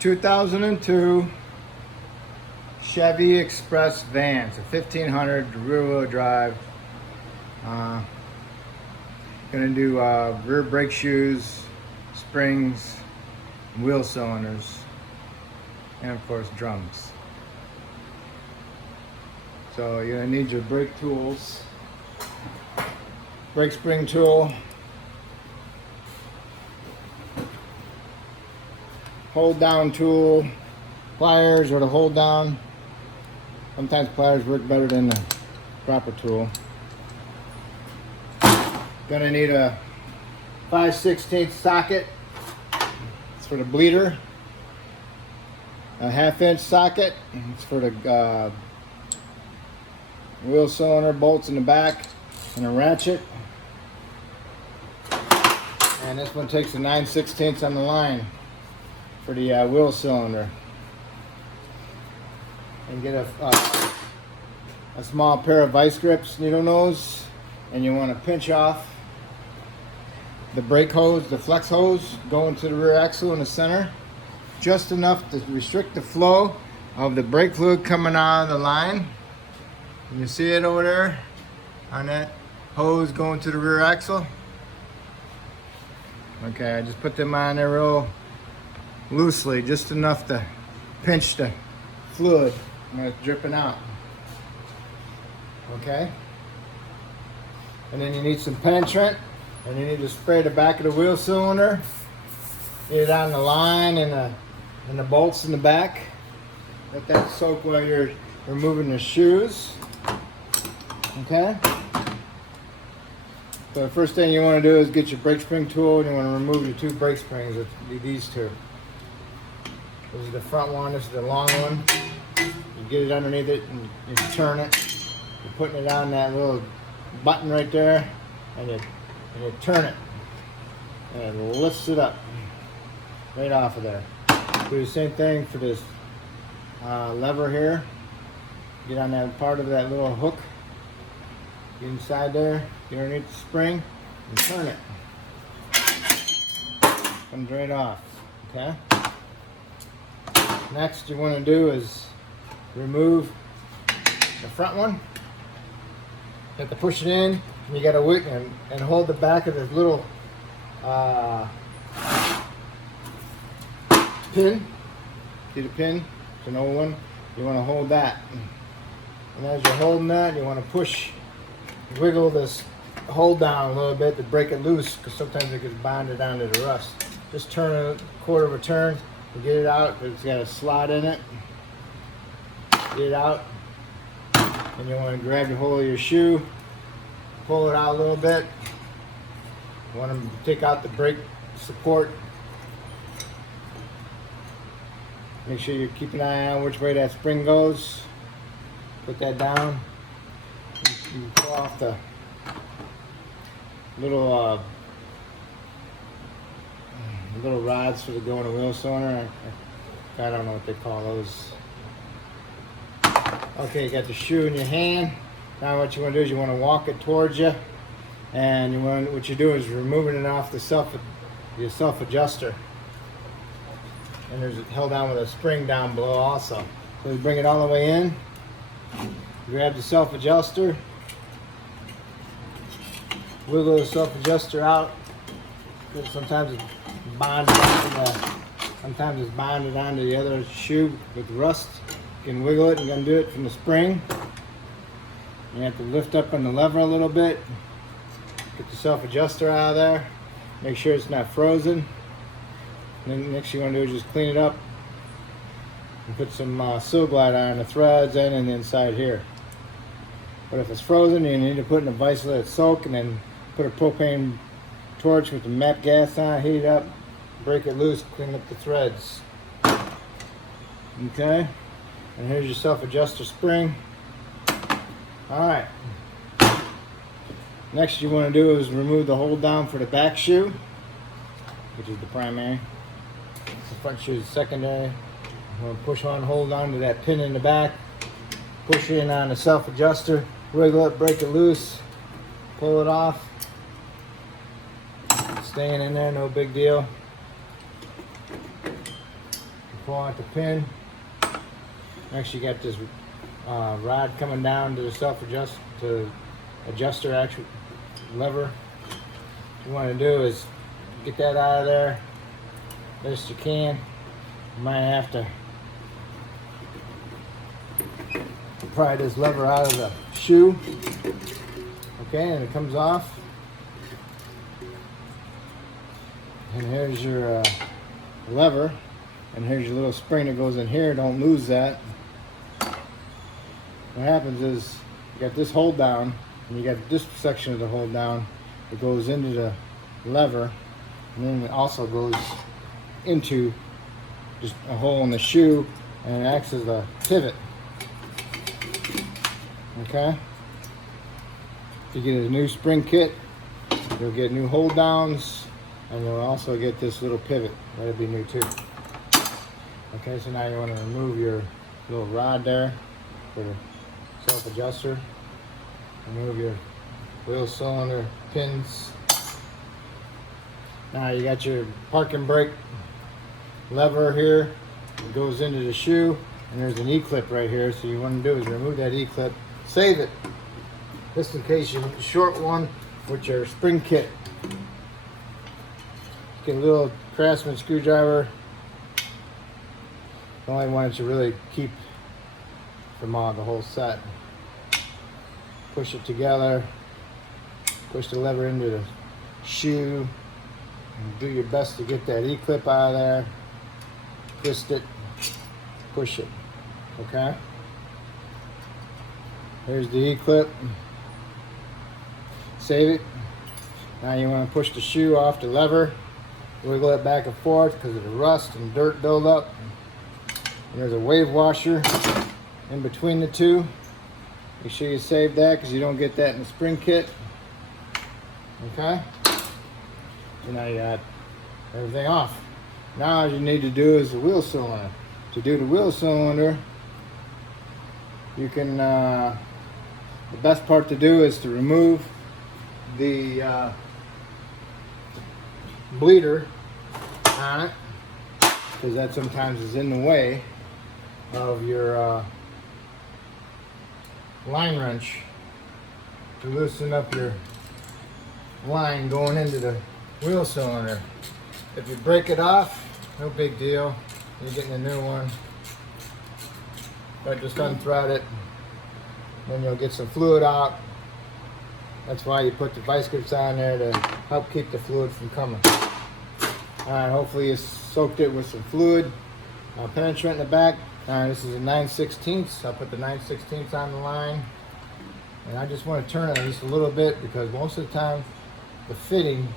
2002 Chevy Express van. It's a 1500 rear-wheel drive. Gonna do rear brake shoes, springs, wheel cylinders, and of course drums. So you're gonna need your brake tools, brake spring tool, hold down tool, pliers or the hold down. Sometimes pliers work better than the proper tool. Gonna need a 5/16 socket. It's for the bleeder. A 1/2 inch socket. It's for the wheel cylinder bolts in the back, and a ratchet. And this one takes a 9/16 on the line for the wheel cylinder. And get a small pair of vice grips, needle nose, and you want to pinch off the brake hose, the flex hose, going to the rear axle in the center, just enough to restrict the flow of the brake fluid coming out of the line. And you see it over there on that hose going to the rear axle. Okay, I just put them on there real loosely, just enough to pinch the fluid when it's dripping out. Okay, and then you need some penetrant, and you need to spray the back of the wheel cylinder. Get it on the line and the bolts in the back. Let that soak while you're removing the shoes. Okay. So the first thing you want to do is get your brake spring tool, and you want to remove your two brake springs. It'll be these two. This is the front one. This is the long one. You get it underneath it and you turn it. You're putting it on that little button right there, and you turn it, and it lifts it up right off of there. Do the same thing for this lever here. Get on that part of that little hook. Get inside there, get underneath the spring, and turn it. Comes right off. Okay. Next, you want to do is remove the front one. You have to push it in, and you got to wait and hold the back of this little pin. See the pin? It's an old one. You want to hold that. And as you're holding that, you want to push, wiggle this hold down a little bit to break it loose, because sometimes it gets bonded onto the rust. Just turn a quarter of a turn and get it out. It's got a slot in it. Get it out. And you want to grab the hole of your shoe, pull it out a little bit. You want to take out the brake support. Make sure you keep an eye on which way that spring goes. Put that down. You pull off the little rods for the go in the wheel cylinder. I don't know what they call those. Okay, you got the shoe in your hand. Now what you want to do is you want to walk it towards you, and what you do is removing it off the your self adjuster. And there's it held down with a spring down below also. So you bring it all the way in. Grab the self adjuster. Wiggle the self adjuster out. Sometimes it's bonded onto the other shoe with rust. You can wiggle it and undo it from the spring. You have to lift up on the lever a little bit. Get the self adjuster out of there. Make sure it's not frozen. And then next you want to do is just clean it up and put some Sil-Glide on the threads and the inside here. But if it's frozen, you need to put in a vise, let it soak, and then put a propane torch with the MAP gas on, heat it up, break it loose, clean up the threads. Okay, and here's your self-adjuster spring. Alright, next you want to do is remove the hold down for the back shoe, which is the primary. The front shoe is secondary. You want to push on, hold on to that pin in the back, push in on the self-adjuster, wiggle it, break it loose, pull it off. Staying in there, no big deal. pull out the pin. Actually got this rod coming down to the adjuster actual lever. What you want to do is get that out of there best you can. You might have to pry this lever out of the shoe. Okay, and it comes off. And here's your lever, and here's your little spring that goes in here. Don't lose that. What happens is you got this hold down, and you got this section of the hold down that goes into the lever, and then it also goes into just a hole in the shoe, and it acts as a pivot. Okay. If you get a new spring kit, you'll get new hold downs, and you'll also get this little pivot. That'll be new too. Okay, so now you want to remove your little rod there for the self-adjuster. Remove your wheel cylinder pins. Now you got your parking brake lever here. It goes into the shoe, and there's an E-clip right here. So you want to do is remove that E-clip, save it, just in case you short one with your spring kit. Get a little Craftsman screwdriver, the only one that you really keep from the whole set. Push it together, push the lever into the shoe, and do your best to get that E-clip out of there. Twist it, push it, okay? Here's the E-clip. Save it. Now you want to push the shoe off the lever, wiggle it back and forth because of the rust and dirt buildup. And there's a wave washer in between the two. Make sure you save that because you don't get that in the spring kit. Okay? So now you got everything off. Now all you need to do is the wheel cylinder. To do the wheel cylinder, you can, the best part to do is to remove the bleeder on it, because that sometimes is in the way of your line wrench to loosen up your line going into the wheel cylinder. If you break it off, no big deal, you're getting a new one. But just unthread it, then you'll get some fluid out. That's why you put the vice grips on there, to help keep the fluid from coming. Alright, hopefully you soaked it with some fluid penetrant in the back. Alright, this is a 9/16. I'll put the 9/16 on the line. And I just want to turn it just a little bit because most of the time the fitting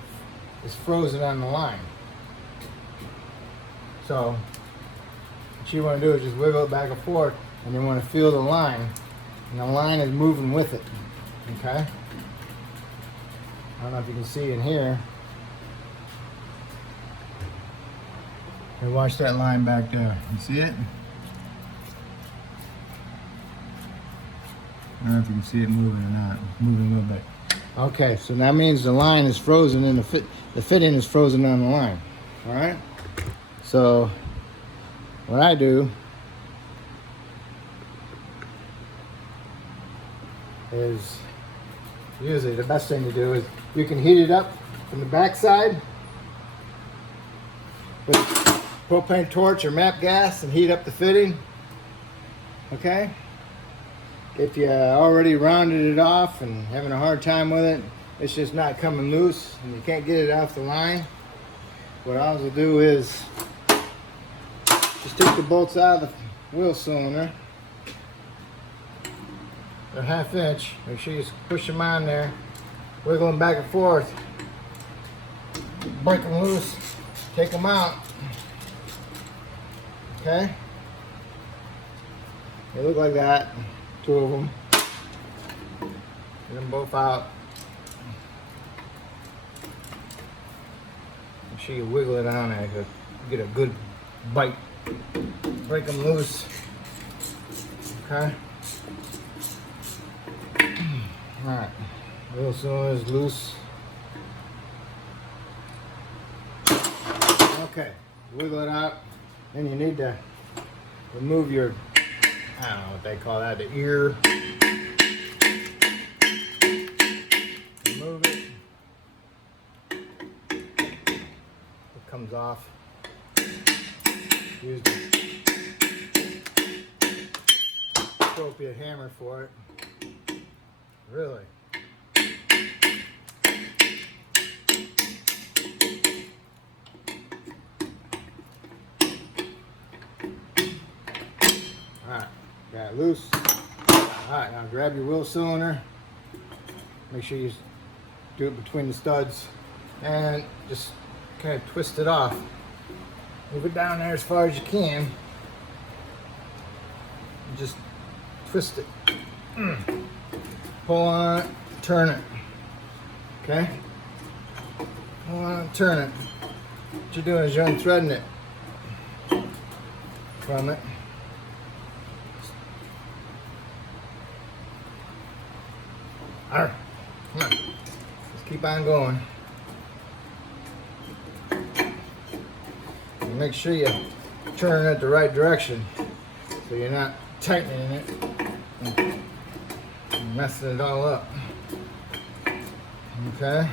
is frozen on the line. So what you want to do is just wiggle it back and forth, and you want to feel the line. And the line is moving with it. Okay? I don't know if you can see in here. And watch that line back there. You see it? I don't know if you can see it moving or not. It's moving a little bit. Okay, so that means the line is frozen and the fitting is frozen on the line. All right? So what I do is, usually the best thing to do is you can heat it up from the back side with propane torch or MAP gas and heat up the fitting. Okay? If you already rounded it off and having a hard time with it, it's just not coming loose and you can't get it off the line, what I will do is just take the bolts out of the wheel cylinder. They're 1/2 inch. Make sure you push them on there, wiggle them back and forth, break them loose, take them out. Okay? They look like that. 2 of them. Get them both out. Make sure you wiggle it on there to get a good bite. Break them loose. Okay? Alright. Wheel cylinder is loose. Okay. Wiggle it out. Then you need to remove your, I don't know what they call that, the ear. Remove it. It comes off. Use the appropriate hammer for it. Really. Alright, got it loose. Alright, now grab your wheel cylinder. Make sure you do it between the studs and just kind of twist it off. Move it down there as far as you can. And just twist it. Pull on it, turn it. Okay? Pull on it, turn it. What you're doing is you're unthreading it from it. Alright, come on. Let's keep on going. And make sure you turn it the right direction so you're not tightening it and messing it all up. Okay?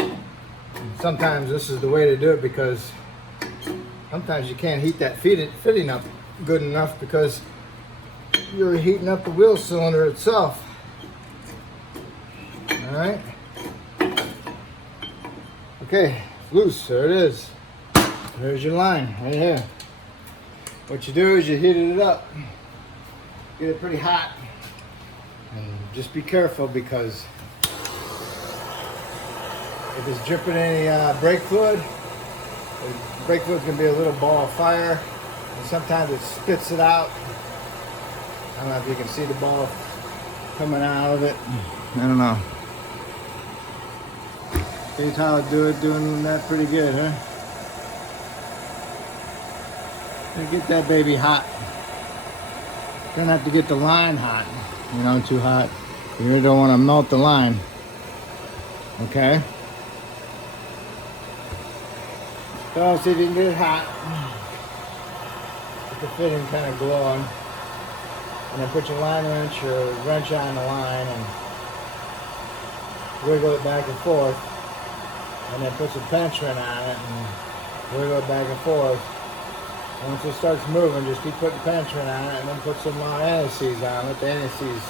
And sometimes this is the way to do it because sometimes you can't heat that fitting up good enough because you're heating up the wheel cylinder itself. Alright? Okay, loose, there it is. There's your line, right here. What you do is you heat it up. Get it pretty hot. And just be careful because if it's dripping any brake fluid, the brake fluid's gonna be a little ball of fire. And sometimes it spits it out. I don't know if you can see the ball coming out of it. I don't know. Here's how I do it, doing that pretty good, huh? And get that baby hot. Don't have to get the line hot, you know, too hot. You really don't want to melt the line. Okay? So see if you can get it hot. Get the fitting kind of glowing. And then put your line wrench or wrench on the line and wiggle it back and forth. And then put some penetrant on it and wiggle it back and forth. Once it starts moving, just keep putting penetrant on it and then put some anti-seize on it. The anti-seize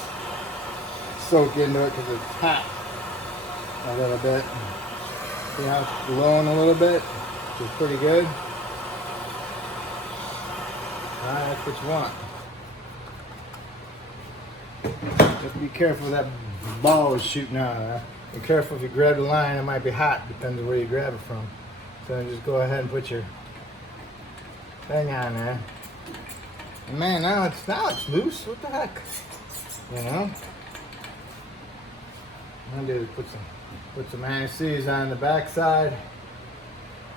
soak into it because it's hot a little bit. See how it's glowing a little bit, which is pretty good. Alright, that's what you want. Just be careful that ball is shooting out. Be careful if you grab the line, it might be hot, depends on where you grab it from. So then just go ahead and put your thing on there. And man, now it's loose. What the heck? You know? What I'm gonna do is put some anti-seize on the back side.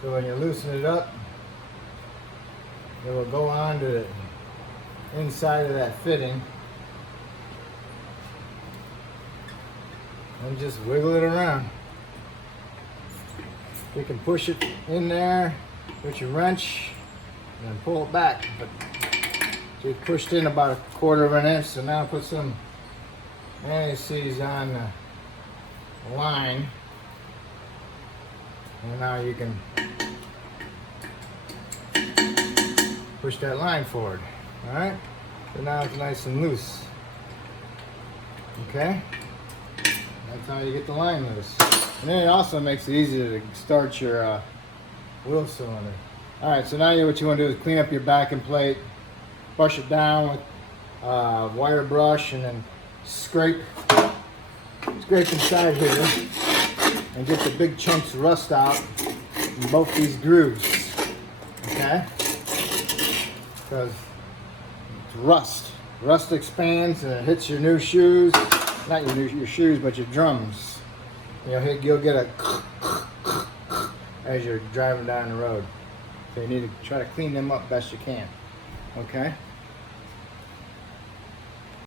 So when you loosen it up, it will go on to the inside of that fitting. And just wiggle it around. You can push it in there with your wrench and then pull it back. But so you pushed in about 1/4 of an inch, so now put some anti-seize on the line. And now you can push that line forward. Alright? So now it's nice and loose. Okay? That's how you get the line loose. And then it also makes it easier to start your wheel cylinder. Alright, so now what you want to do is clean up your backing plate, brush it down with wire brush, and then scrape inside here and get the big chunks of rust out in both these grooves. Okay? Because it's rust. Rust expands and it hits your new shoes. Not your shoes, but your drums. You'll get a as you're driving down the road. So you need to try to clean them up best you can. Okay?